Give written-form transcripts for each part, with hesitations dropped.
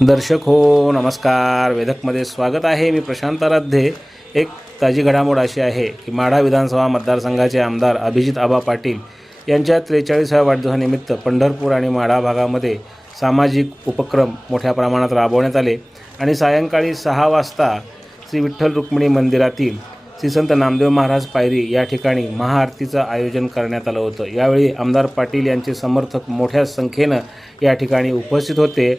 दर्शक हो नमस्कार. वेधकमध्ये स्वागत आहे. मी प्रशांत आराध्ये. एक ताजी घडामोड अशी आहे की माढा विधानसभा मतदारसंघाचे आमदार अभिजित आबा पाटील यांच्या 43व्या वाढदिवसानिमित्त पंढरपूर आणि माढा भागामध्ये सामाजिक उपक्रम मोठ्या प्रमाणात राबवण्यात आले आणि सायंकाळी 6 वाजता श्री विठ्ठल रुक्मिणी मंदिरातील श्री संत नामदेव महाराज पायरी या ठिकाणी महाआरतीचं आयोजन करण्यात आलं होतं. यावेळी आमदार पाटील यांचे समर्थक मोठ्या संख्येनं या ठिकाणी उपस्थित होते.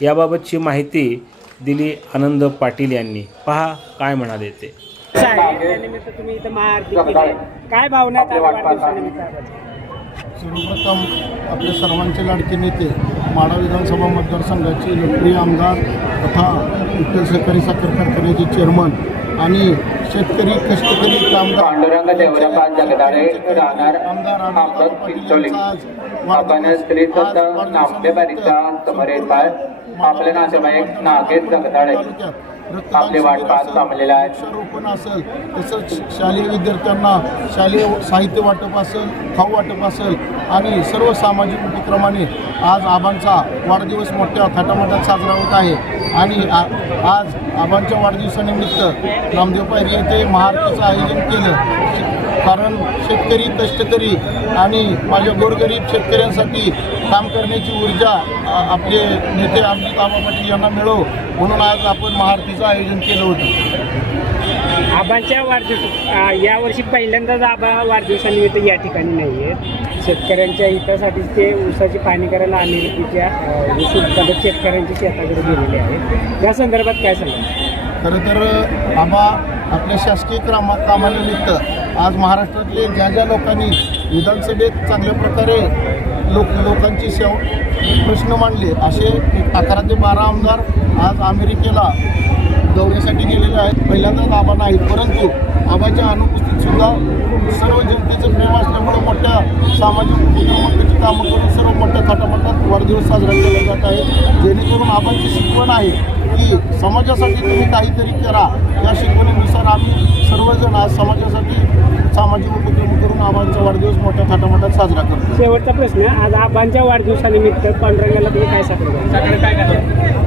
याबाबतची माहिती दिली आनंद पाटील यांनी. पहा काय म्हणाले ते. त्यानिमित्त तुम्ही इथं महाआरती केली. काय भावना आहेत वाढदिवसानिमित्त? सर्वप्रथम आपले सर्वांचे लाडके नेते माढा विधानसभा मतदारसंघाचे लोकप्रिय आमदार तथा विठ्ठल सहकारी साखर कारखान्याचे चेअरमन आणि शेतकरी कष्टकरी कामगार आपण श्री संत नामदेवारीच्या समोर येत आहे. आपले नातेवाईक नागेश जगदाळे आपले वाटपास थांबलेले आहेत. वृक्षारोपण असेल तसंच शालेय विद्यार्थ्यांना शालेय साहित्य वाटप असेल, खाऊ वाटप असेल आणि सर्व सामाजिक उपक्रमाने आज आबांचा वाढदिवस मोठ्या थाटामाटात साजरा होत आहे. आणि आज आबांच्या वाढदिवसानिमित्त नामदेव पायरी येथे महाआरतीचं आयोजन केलं. कारण शेतकरी कष्टकरी आणि माझ्या गोरगरीब शेतकऱ्यांसाठी काम करण्याची ऊर्जा आपले नेते अभिजित आबा पाटील यांना मिळो म्हणून आज आपण महाआरतीचं आयोजन केलं होतं. आबांच्या वाढदिवस यावर्षी पहिल्यांदाच आबा वाढदिवसानिमित्त या ठिकाणी नाही आहेत. शेतकऱ्यांच्या हितासाठी ते ऊसाची पाहणी करायला अमेरिकेच्या ऊस उत्पादक शेतकऱ्यांच्या शेताकडे गेलेले आहेत. या संदर्भात काय सांगा? खरं तर आबा आपल्या शासकीय कामानिमित्त आज महाराष्ट्रातले ज्या लोकांनी विधानसभेत चांगल्या प्रकारे लोकांची प्रश्न मांडले असे 11 ते 12 आमदार आज अमेरिकेला दौऱ्यासाठी गेलेले आहेत. पहिल्यांदाच आबा नाहीत, परंतु आबाच्या अनुपस्थितीतसुद्धा सर्व जनतेचं प्रेम असल्यामुळे मोठ्या सामाजिक उपक्रमांची कामं करून सर्व मोठ्या थाटामाटात वाढदिवस साजरा केला जात आहे. जेणेकरून आबांची शिकवण आहे की समाजासाठी तुम्ही काहीतरी करा. या शिकवणीनुसार आम्ही सर्वजण आज समाजासाठी सामाजिक उपक्रम करून आबांचा वाढदिवस मोठ्या थाटामाटात साजरा करतो. शेवटचा प्रश्न, आज आबांच्या वाढदिवसानिमित्त पांडुरंगाला तुम्ही काय सांगता?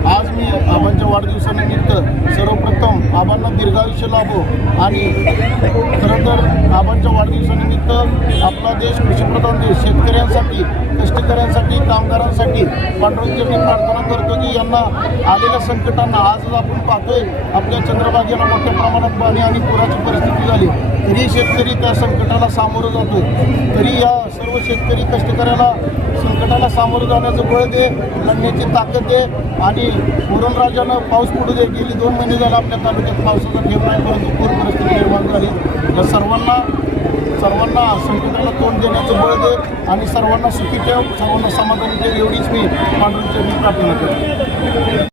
आज मी आबांच्या वाढदिवसानिमित्त सर्वप्रथम आबांना दीर्घायुष्य लाभो आणि खरं तर आबांच्या वाढदिवसानिमित्त आपला देश कृषीप्रधान देश शेतकऱ्यांसाठी कष्टकऱ्यांसाठी कामगारांसाठी पांडुरंगाची प्रार्थना करतो की यांना आलेल्या संकटांना आजच आपण पाहतोय आपल्या चंद्रभागेला मोठ्या प्रमाणात पाणी आणि पुराची परिस्थिती झाली तरी शेतकरी त्या संकटाला सामोरं जातो. तरी या सर्व शेतकरी कष्टकऱ्याला संकटाला सामोरं जाण्याचं बळ दे, लढण्याची ताकद दे आणि राजानं पाऊस पडू दे. गेली 2 महिने झाले आपल्या तालुक्यात पावसाचा ठेव नाही, परंतु पूर परिस्थिती निर्माण झाली. या सर्वांना संकटाला तोंड देण्याचं बळ दे आणि सर्वांना सुखी ठेव, सर्वांना समाधानी ठेव एवढीच मी पांडुरंगाची प्रार्थना करतो.